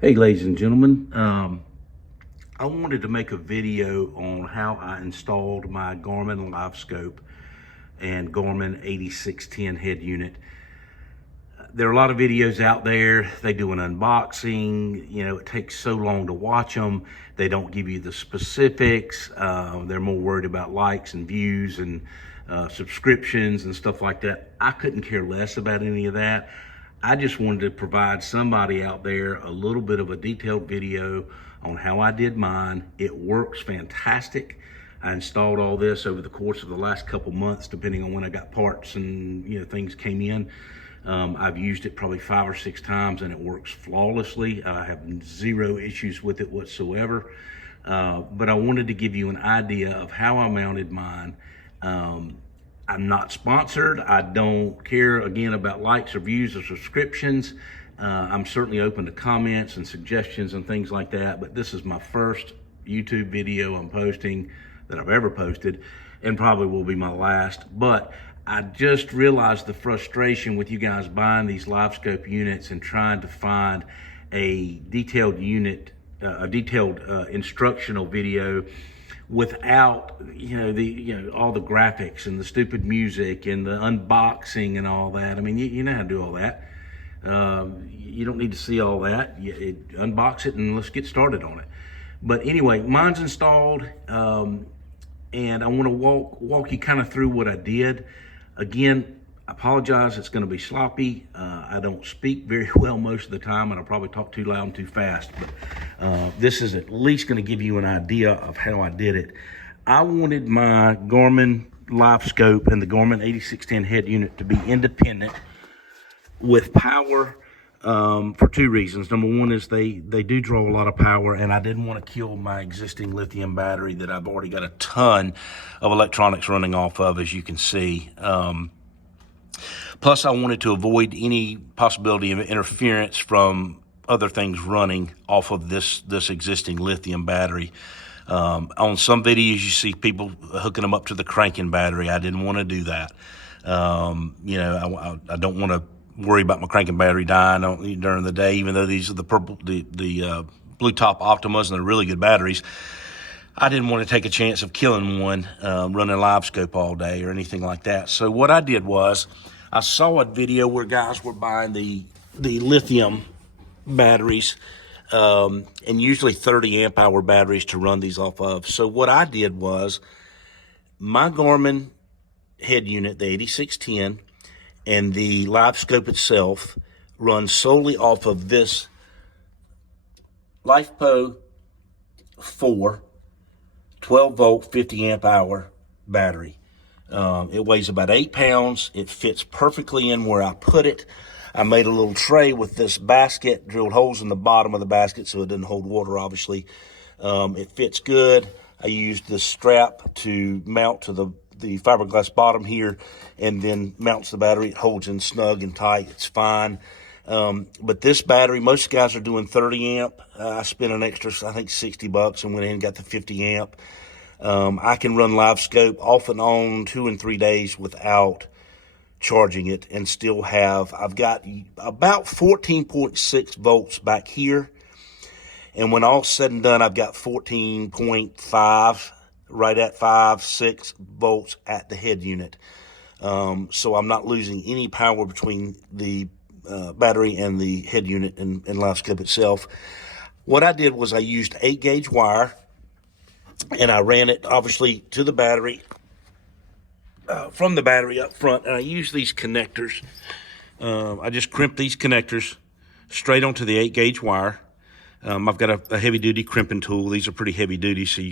Hey ladies and gentlemen, I wanted to make a video on how I installed my Garmin Livescope and Garmin 8610 head unit. There are a lot of videos out there. They do an unboxing. You know, it takes so long to watch them. They don't give you the specifics. They're more worried about likes and views and subscriptions and stuff like that. I couldn't care less about any of that. I just wanted to provide somebody out there a little bit of a detailed video on how I did mine. It works fantastic. I installed all this over the course of the last couple months, depending on when I got parts and things came in. I've used it probably 5 or 6 times and it works flawlessly. I have zero issues with it whatsoever. But I wanted to give you an idea of how I mounted mine. I'm not sponsored. I don't care, again, about likes or views or subscriptions. I'm certainly open to comments and suggestions and things like that, but this is my first YouTube video I'm posting that I've ever posted, and probably will be my last. But I just realized the frustration with you guys buying these Livescope units and trying to find a detailed unit, instructional video without all the graphics and the stupid music and the unboxing and all that. I mean, you know how to do all that. You don't need to see all that. Unbox it and let's get started on it. But anyway, mine's installed, and I want to walk you kind of through what I did. Again, I apologize, it's going to be sloppy. I don't speak very well most of the time, and I'll probably talk too loud and too fast, but this is at least going to give you an idea of how I did it. I wanted my Garmin Livescope and the Garmin 8610 head unit to be independent with power for 2 reasons. Number one is they do draw a lot of power, and I didn't want to kill my existing lithium battery that I've already got a ton of electronics running off of, as you can see. Plus, I wanted to avoid any possibility of interference from other things running off of this existing lithium battery. On some videos, you see people hooking them up to the cranking battery. I didn't want to do that. I don't want to worry about my cranking battery dying during the day, even though these are the blue top Optimas and they're really good batteries. I didn't want to take a chance of killing one running Livescope all day or anything like that. So what I did was, I saw a video where guys were buying the lithium batteries, and usually 30 amp hour batteries to run these off of. So what I did was, my Garmin head unit, the 8610, and the Livescope itself runs solely off of this LifePo 4 12 volt 50 amp hour battery. It weighs about 8 pounds. It fits perfectly in where I put it. I made a little tray with this basket, drilled holes in the bottom of the basket so it doesn't hold water, obviously. It fits good. I used the strap to mount to the fiberglass bottom here, and then mounts the battery. It holds in snug and tight. It's fine. But this battery, most guys are doing 30 amp. I spent an extra, I think, $60 and went in and got the 50 amp. I can run Livescope off and on 2 and 3 days without charging it and still have, I've got about 14.6 volts back here. And when all's said and done, I've got 14.5, right at 6 volts at the head unit. So I'm not losing any power between the battery and the head unit and Livescope itself. What I did was I used 8-gauge wire, and I ran it obviously to the battery, from the battery up front, and I use these connectors. I just crimp these connectors straight onto the 8-gauge wire. I've got a heavy-duty crimping tool. These are pretty heavy-duty, so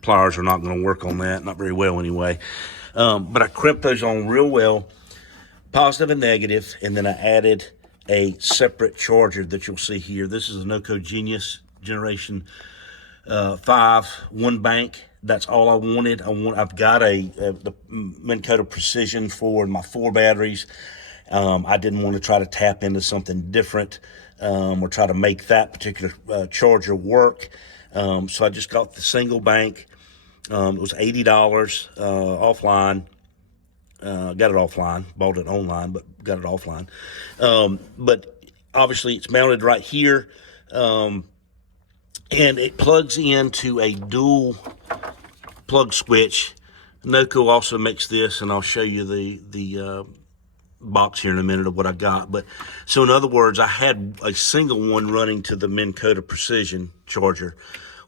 pliers are not going to work on that, not very well anyway. But I crimped those on real well, positive and negative, and then I added a separate charger that you'll see here. This is a Noco Genius Generation 5 1 bank. That's all I wanted. I've got the Minn Kota Precision for my 4 batteries. I didn't want to try to tap into something different, or try to make that particular charger work. So I just got the single bank. It was $80 offline. Got it offline, bought it online, but got it offline. But obviously it's mounted right here. And it plugs into a dual plug switch. Noco also makes this, and I'll show you the box here in a minute of what I got. But so in other words, I had a single one running to the Minn Kota Precision charger.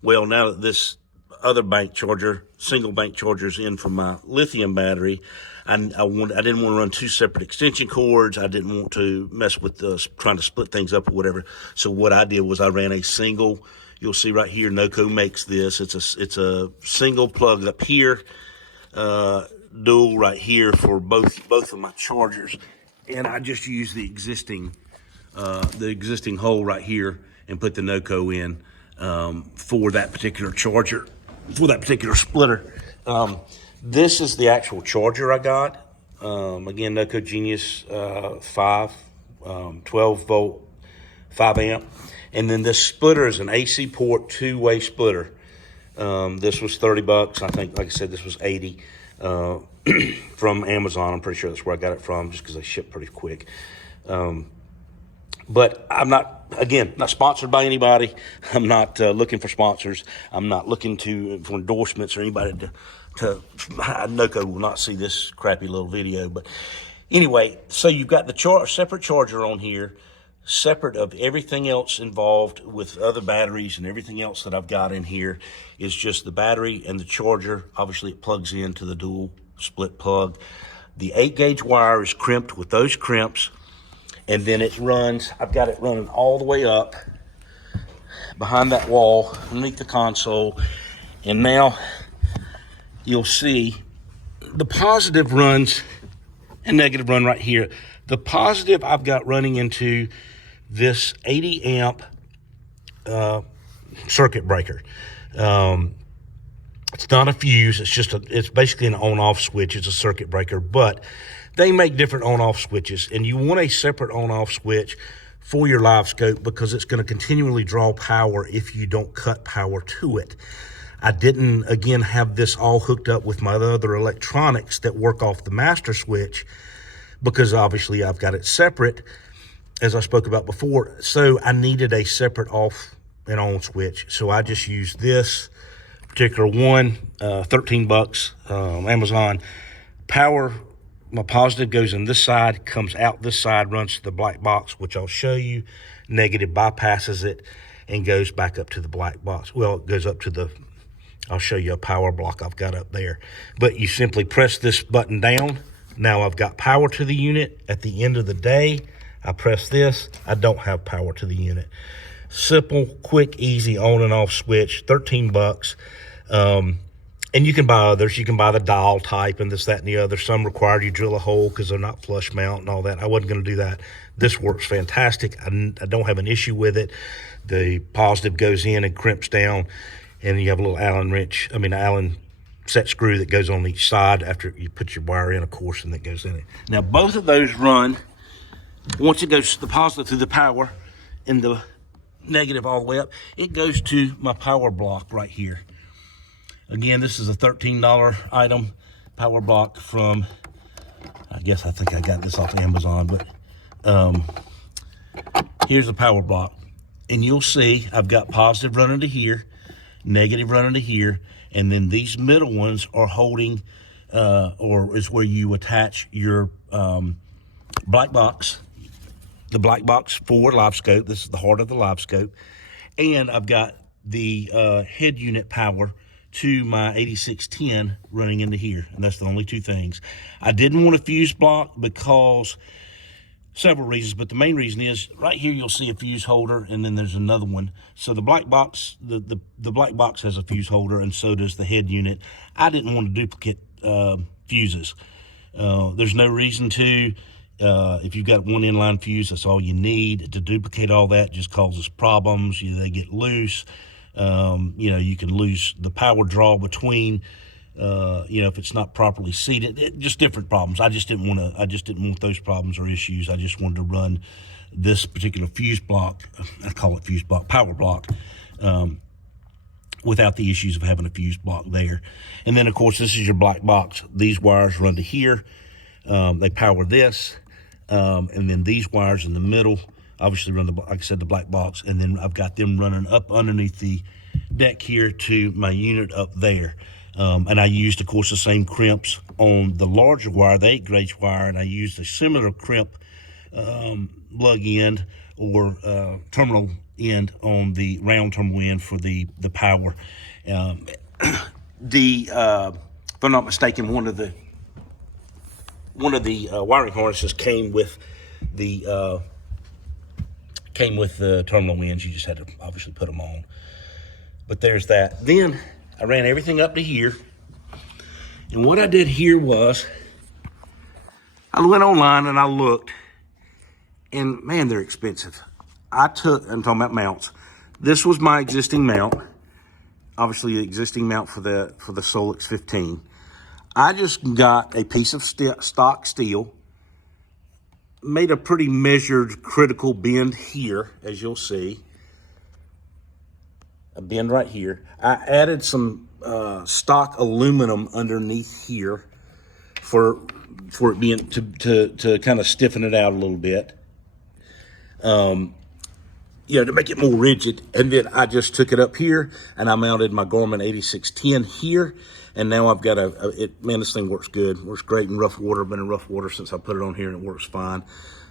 Well, now that this other bank charger, single bank charger, is in for my lithium battery, I didn't want to run two separate extension cords. I didn't want to mess with trying to split things up or whatever. So what I did was I ran a single. You'll see right here, Noco makes this. It's a single plug up here, dual right here for both of my chargers, and I just use the existing hole right here and put the Noco in for that particular charger, for that particular splitter. This is the actual charger I got. Again, Noco Genius 5, 12 volt, 5 amp. And then this splitter is an AC port two-way splitter. This was $30. I think, like I said, this was $80 from Amazon. I'm pretty sure that's where I got it from, just because they ship pretty quick. But I'm not, again, not sponsored by anybody. I'm not looking for sponsors. I'm not looking for endorsements or anybody Noco will not see this crappy little video. But anyway, so you've got the separate charger on here, separate of everything else involved with other batteries, and everything else that I've got in here is just the battery and the charger. Obviously, it plugs into the dual split plug. The 8-gauge wire is crimped with those crimps, and then it runs, I've got it running all the way up behind that wall underneath the console. And now you'll see the positive runs and negative run right here. The positive I've got running into this 80 amp circuit breaker. It's not a fuse. It's basically an on-off switch. It's a circuit breaker, but they make different on-off switches, and you want a separate on-off switch for your Livescope because it's going to continually draw power if you don't cut power to it. I didn't, again, have this all hooked up with my other electronics that work off the master switch, because obviously I've got it separate, as I spoke about before. So I needed a separate off and on switch. So I just used this particular one, $13, Amazon. Power, my positive goes in this side, comes out this side, runs to the black box, which I'll show you. Negative bypasses it and goes back up to the black box. Well, it goes up to I'll show you a power block I've got up there. But you simply press this button down. Now I've got power to the unit. At the end of the day, I press this, I don't have power to the unit. Simple, quick, easy on and off switch, $13. And you can buy others. You can buy the dial type and this, that, and the other. Some require you drill a hole because they're not flush mount and all that. I wasn't going to do that. This works fantastic. I don't have an issue with it. The positive goes in and crimps down, and you have a little Allen set screw that goes on each side after you put your wire in, of course, and that goes in it. Now, both of those run, once it goes the positive through the power and the negative all the way up, it goes to my power block right here. Again, this is a $13 item, power block from, I think I got this off Amazon, but here's the power block. And you'll see I've got positive running to here, negative running to here, and then these middle ones are holding, or is where you attach your black box, the black box for Livescope. This is the heart of the Livescope. And I've got the head unit power to my 8610 running into here, and that's the only two things. I didn't want a fuse block because several reasons, but the main reason is right here you'll see a fuse holder, and then there's another one. So the black box, the black box has a fuse holder, and so does the head unit. I didn't want to duplicate fuses. There's no reason to. If you've got one inline fuse, that's all you need. To duplicate all that just causes problems. They get loose. You can lose the power draw between, if it's not properly seated. Just different problems. I just didn't want those problems or issues. I just wanted to run this particular fuse block. I call it fuse block, power block, without the issues of having a fuse block there. And then, of course, this is your black box. These wires run to here. They power this. And then these wires in the middle obviously run like I said, the black box, and then I've got them running up underneath the deck here to my unit up there. And I used, of course, the same crimps on the larger wire, the 8-gauge wire, and I used a similar crimp lug end or terminal end on the round terminal end for the power. If I'm not mistaken, one of the wiring harnesses came with the terminal ends. You just had to obviously put them on. But there's that. Then I ran everything up to here, and what I did here was I went online and I looked, and man, they're expensive. I'm talking about mounts. This was my existing mount, obviously the existing mount for the Solix 15. I just got a piece of stock steel, made a pretty measured critical bend here, as you'll see. A bend right here. I added some stock aluminum underneath here for it being to kind of stiffen it out a little bit. To make it more rigid. And then I just took it up here and I mounted my Garmin 8610 here. And now I've got man, this thing works good. Works great in rough water. Been in rough water since I put it on here and it works fine.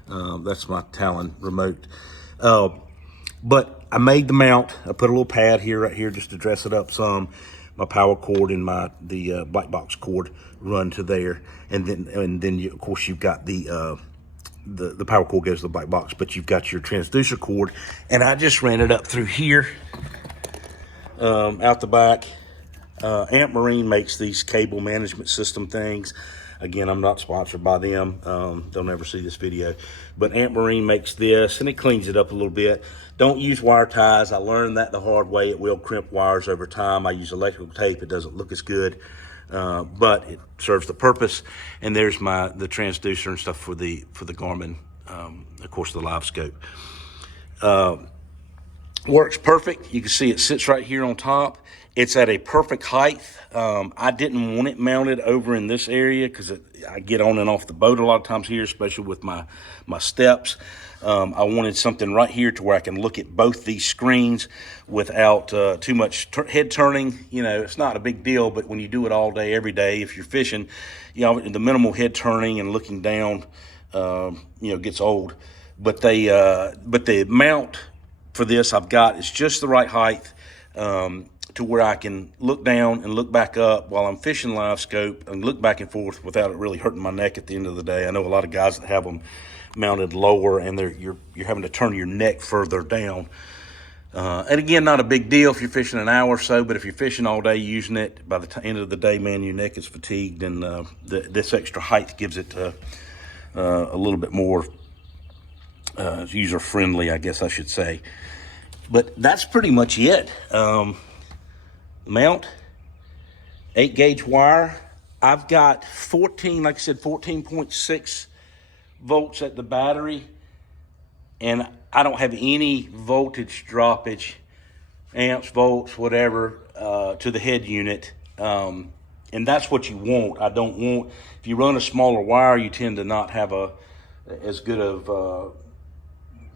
That's my Talon remote. But I made the mount. I put a little pad here, right here, just to dress it up some. My power cord and the black box cord run to there. And then of course you've got the power cord goes to the black box, but you've got your transducer cord, and I just ran it up through here, out the back. Amp Marine makes these cable management system things. Again, I'm not sponsored by them. They'll never see this video, but Amp Marine makes this, and it cleans it up a little bit. Don't use wire ties. I learned that the hard way. It will crimp wires over time. I use electrical tape. It doesn't look as good. But it serves the purpose. And there's the transducer and stuff for the Garmin, of course, the Livescope. Works perfect. You can see it sits right here on top. It's at a perfect height. I didn't want it mounted over in this area because I get on and off the boat a lot of times here, especially with my steps. I wanted something right here to where I can look at both these screens without too much head turning. It's not a big deal, but when you do it all day, every day, if you're fishing, the minimal head turning and looking down, gets old. But the mount for this I've got is just the right height to where I can look down and look back up while I'm fishing Livescope and look back and forth without it really hurting my neck at the end of the day. I know a lot of guys that have them mounted lower and you're having to turn your neck further down. And again, not a big deal if you're fishing an hour or so, but if you're fishing all day using it, by the end of the day, man, your neck is fatigued, and this extra height gives it a little bit more user-friendly, I guess I should say. But that's pretty much it. Mount, 8-gauge wire. I've got 14.6 volts at the battery, and I don't have any voltage droppage, amps, volts, whatever, to the head unit. And that's what you want. I don't want, if you run a smaller wire, you tend to not have as good of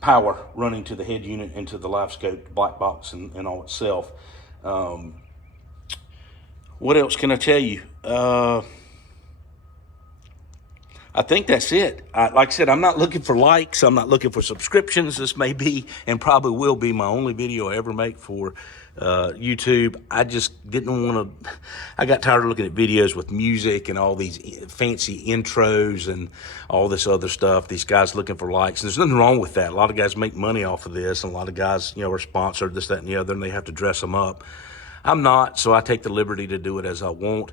power running to the head unit and to the Livescope black box and all itself. What else can I tell you? I think that's it. Like I said, I'm not looking for likes. I'm not looking for subscriptions. This may be, and probably will be, my only video I ever make for YouTube. I just didn't want to, I got tired of looking at videos with music and all these fancy intros and all this other stuff. These guys looking for likes. And there's nothing wrong with that. A lot of guys make money off of this, and a lot of guys, are sponsored, this, that, and the other, and they have to dress them up. I'm not, so I take the liberty to do it as I want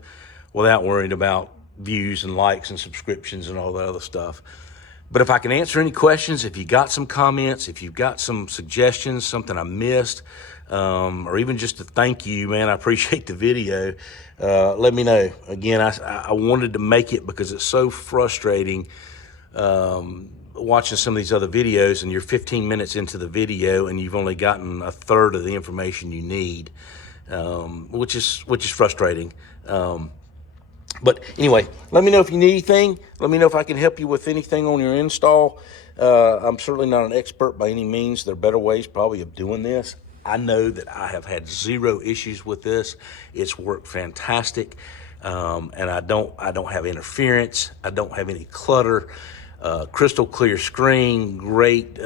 without worrying about views and likes and subscriptions and all that other stuff. But if I can answer any questions, if you got some comments, if you've got some suggestions, something I missed, or even just to thank you, man, I appreciate the video. Let me know. Again, I wanted to make it because it's so frustrating watching some of these other videos, and you're 15 minutes into the video and you've only gotten a third of the information you need, which is frustrating. But anyway, let me know if you need anything. Let me know if I can help you with anything on your install. I'm certainly not an expert by any means. There are better ways probably of doing this. I know that I have had zero issues with this. It's worked fantastic. And I don't have interference. I don't have any clutter. Crystal clear screen, great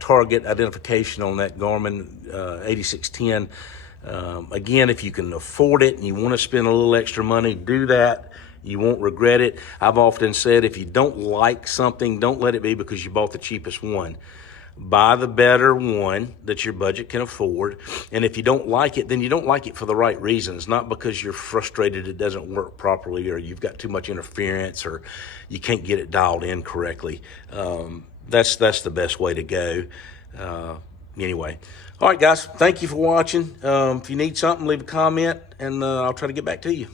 target identification on that Garmin 8610. Again, if you can afford it and you want to spend a little extra money, do that. You won't regret it. I've often said if you don't like something, don't let it be because you bought the cheapest one. Buy the better one that your budget can afford. And if you don't like it, then you don't like it for the right reasons, not because you're frustrated it doesn't work properly or you've got too much interference or you can't get it dialed in correctly. That's the best way to go. Anyway. All right, guys, thank you for watching. If you need something, leave a comment, and I'll try to get back to you.